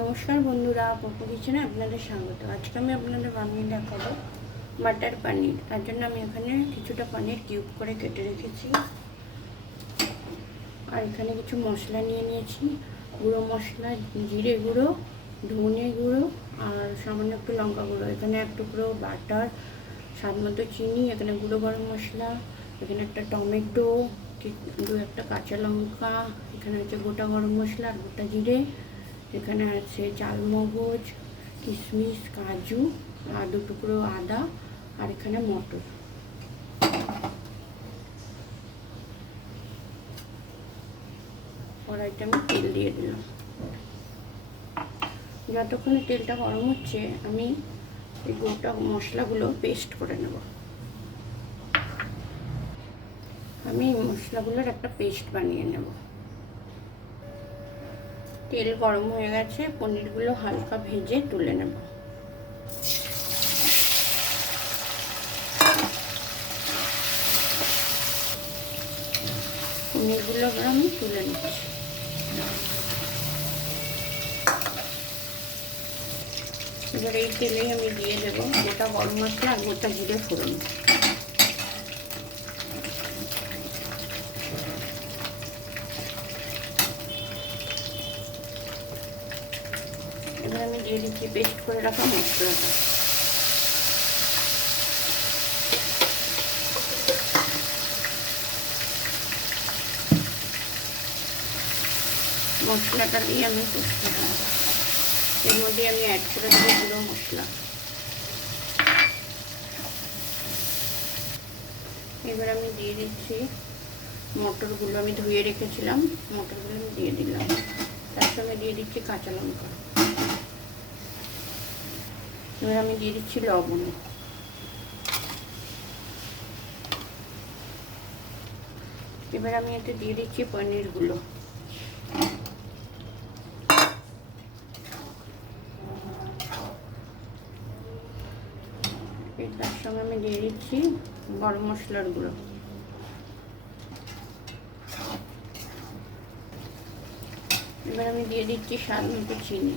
নমস্কার বন্ধুরা, পপু কিচেনে আপনাদের স্বাগত। আজকে আমি আপনাদের বানিয়ে দেখাবো মটর পনির। তার জন্য আমি এখানে কিছুটা পনির কিউব করে কেটে রেখেছি, আর এখানে কিছু মশলা নিয়ে নিয়েছি। গুঁড়ো মশলা, জিরে গুঁড়ো, ধনে গুঁড়ো আর সামান্য একটু লঙ্কা গুঁড়ো। এখানে এক টুকরো বাটার, স্বাদ মতো চিনি, এখানে গুঁড়ো গরম মশলা, এখানে একটা টমেটো, একটা কাঁচা লঙ্কা, এখানে হচ্ছে গোটা গরম মশলা আর গোটা জিরে, এখানে আছে চালমগজ, কিশমিশ, কাজু আর দু টুকরো আদা, আর এখানে মটর। কড়াইতে আমি তেল দিয়ে দিলাম। যতক্ষণে তেলটা গরম হচ্ছে আমি এই গোটা মশলাগুলো পেস্ট করে নেব। আমি এই মশলাগুলোর একটা পেস্ট বানিয়ে নেব। তেল গরম হয়ে গেছে, পনিরগুলো হালকা ভেজে তুলে নেব। পনিরগুলো এবার আমি তুলে নিচ্ছি। এবার এই তেলেই আমি দিয়ে দেবো গোটা গরম মশলা আর গোটা জিরে ফোড়ন। এবার আমি দিয়ে দিচ্ছি পেস্ট করে রাখা মশলাটা। মশলাটা দিয়ে আমি কষতে দেবো। এর মধ্যে আমি অ্যাড করে দেবো গুঁড়ো মশলা। এবার আমি দিয়ে দিচ্ছি মটরগুলো, আমি ধুয়ে রেখেছিলাম, মটরগুলো আমি দিয়ে দিলাম। তার সঙ্গে দিয়ে দিচ্ছি কাঁচা লঙ্কা। এবার আমি দিয়ে দিচ্ছি লবণ। এবার আমি এতে দিয়ে দিচ্ছি পনিরগুলো। তার সঙ্গে আমি দিয়ে দিচ্ছি গরম মশলার গুঁড়ো। এবার আমি দিয়ে দিচ্ছি স্বাদ মতো চিনি।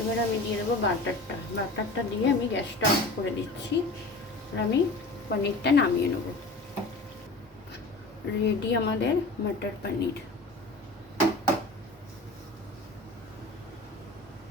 এবার আমি দিয়ে দেবো বাটারটা দিয়ে আমি গ্যাসটা অফ করে দিচ্ছি। আর আমি পনিরটা নামিয়ে নেব। রেডি আমাদের মটর পনির।